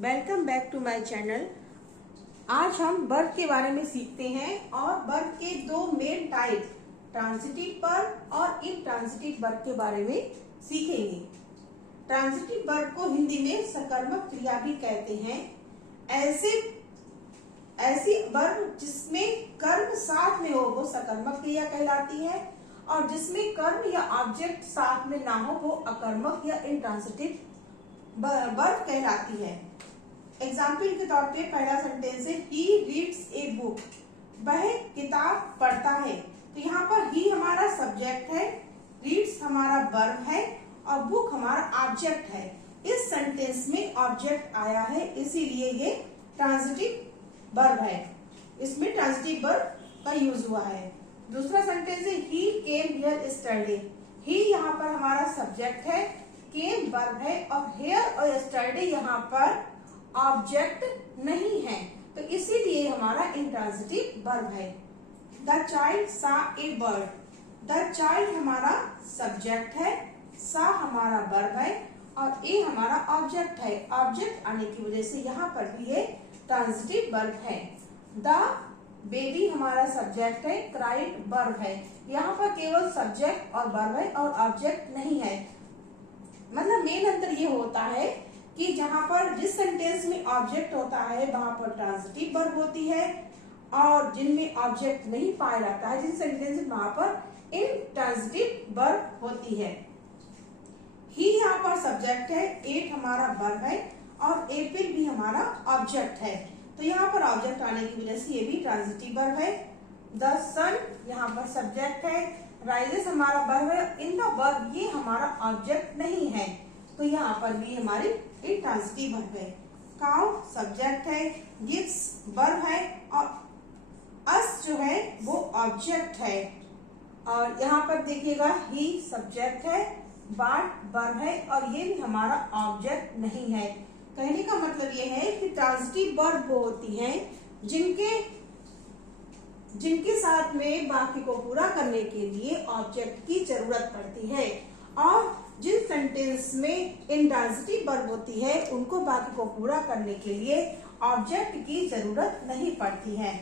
Welcome back to my channel. आज हम verb के बारे में सीखते हैं और वर्ब के दो मेन टाइप ट्रांजिटिव वर्ब और इनट्रांजिटिव वर्ब के बारे में सीखेंगे। ट्रांजिटिव वर्ब को हिंदी में सकर्मक क्रिया भी कहते हैं। ऐसी वर्ब जिसमें कर्म साथ में हो वो सकर्मक क्रिया कहलाती है और जिसमें कर्म या ऑब्जेक्ट साथ में ना हो वो अकर्मक या इनट्रांजिटिव वर्ब कहलाती है। एग्जाम्पल के तौर पे पहला सेंटेंस है ही रीड्स ए बुक, वह किताब पढ़ता है। तो यहाँ पर ही हमारा सब्जेक्ट है, रीड्स हमारा वर्ब है और बुक हमारा ऑब्जेक्ट है। इस सेंटेंस में ऑब्जेक्ट आया है इसीलिए ये ट्रांजिटिव वर्ब है, इसमें ट्रांजिटिव वर्ब का यूज हुआ है। दूसरा सेंटेंस है ही केम हियर यस्टरडे, ही यहाँ पर हमारा सब्जेक्ट है, केम वर्ब है और हियर और यस्टरडे यहाँ पर ऑब्जेक्ट नहीं है तो इसीलिए हमारा इंट्रांजिटिव वर्ब है। द चाइल्ड सा ए बर्ड, द चाइल्ड हमारा सब्जेक्ट है, सा हमारा वर्ब है और ए हमारा ऑब्जेक्ट है। ऑब्जेक्ट आने की वजह से यहाँ पर भी ये ट्रांजिटिव वर्ब है। द बेबी हमारा सब्जेक्ट है, क्राइड वर्ब है। यहाँ पर केवल सब्जेक्ट और वर्ब है और ऑब्जेक्ट नहीं है। मतलब मेन अंतर ये होता है कि जहां पर जिस सेंटेंस में ऑब्जेक्ट होता है वहां पर ट्रांजिटिव वर्ब होती है और जिनमें ऑब्जेक्ट नहीं पाया जाता है जिन सेंटेंस में वहां पर इनट्रांजिटिव वर्ब होती है। ही यहाँ पर सब्जेक्ट है, एट हमारा वर्ब है और एप्रिल भी हमारा ऑब्जेक्ट है। तो यहाँ पर ऑब्जेक्ट आने की वजह से ये भी ट्रांजिटिव वर्ब है। द सन यहाँ पर सब्जेक्ट है, राइजेस हमारा वर्ब है, इन द वर्ब ये हमारा ऑब्जेक्ट नहीं है तो यहाँ पर भी हमारी इंट्रांजिटिव वर्ब है। काउ सब्जेक्ट है, गिव्स वर्ब है और अस जो है वो ऑब्जेक्ट है। और यहाँ पर देखिएगा ही सब्जेक्ट है, बाट वर्ब है और ये भी हमारा ऑब्जेक्ट नहीं है। कहने का मतलब ये है कि ट्रांजिटिव वर्ब वो होती हैं जिनके साथ में वाक्य को पूरा करने के लिए ऑब्जेक्ट की जरूरत पड़ती है और जिन सेंटेंस में इंट्रांजिटिव वर्ब होती है उनको वाक्य को पूरा करने के लिए ऑब्जेक्ट की जरूरत नहीं पड़ती है।